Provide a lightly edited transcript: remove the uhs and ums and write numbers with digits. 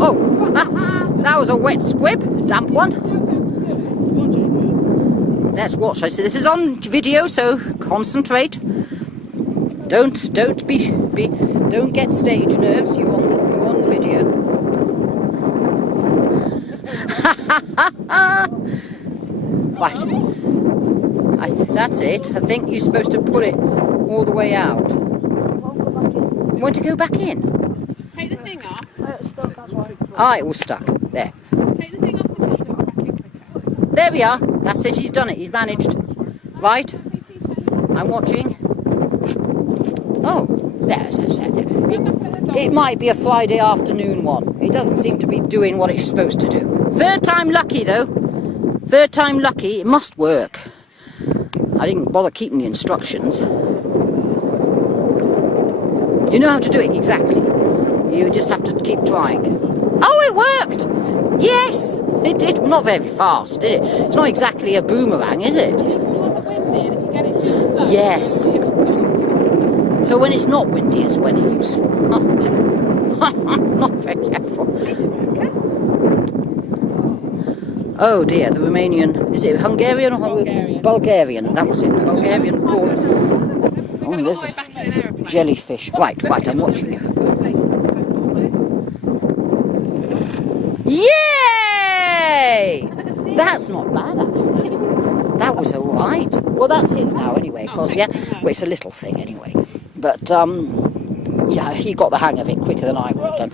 Oh, that was a wet squib, damp one. Let's watch. I see this is on video, so concentrate. Don't get stage nerves. You're on video. Right. That's it. I think you're supposed to put it all the way out. You want to go back in? Take the thing off. It's stuck, that's why. Ah, it was stuck. There. Take the thing off the top and put it back in quicker. There we are. That's it. He's done it. He's managed. Right. I'm watching. Oh, there's it might be a Friday afternoon one. It doesn't seem to be doing what it's supposed to do. Third time lucky, though. Third time lucky. It must work. I didn't bother keeping the instructions. You know how to do it, exactly. You just have to keep trying. Oh, it worked! Yes! It did. Not very fast, did it? It's not exactly a boomerang, is it? More of a windy, and if you get it just so. Yes. So when it's not windy, it's when it's useful. Oh, typical. Not very helpful. Oh dear, the Romanian, is it Hungarian or Bulgarian? Bulgarian, that was it. Bulgarian ports. Oh, there's a jellyfish. Right, I'm watching you. Yay! That's not bad, actually. That was all right. Well, that's his now anyway, because, yeah, well, it's a little thing anyway. But, yeah, he got the hang of it quicker than I would have done.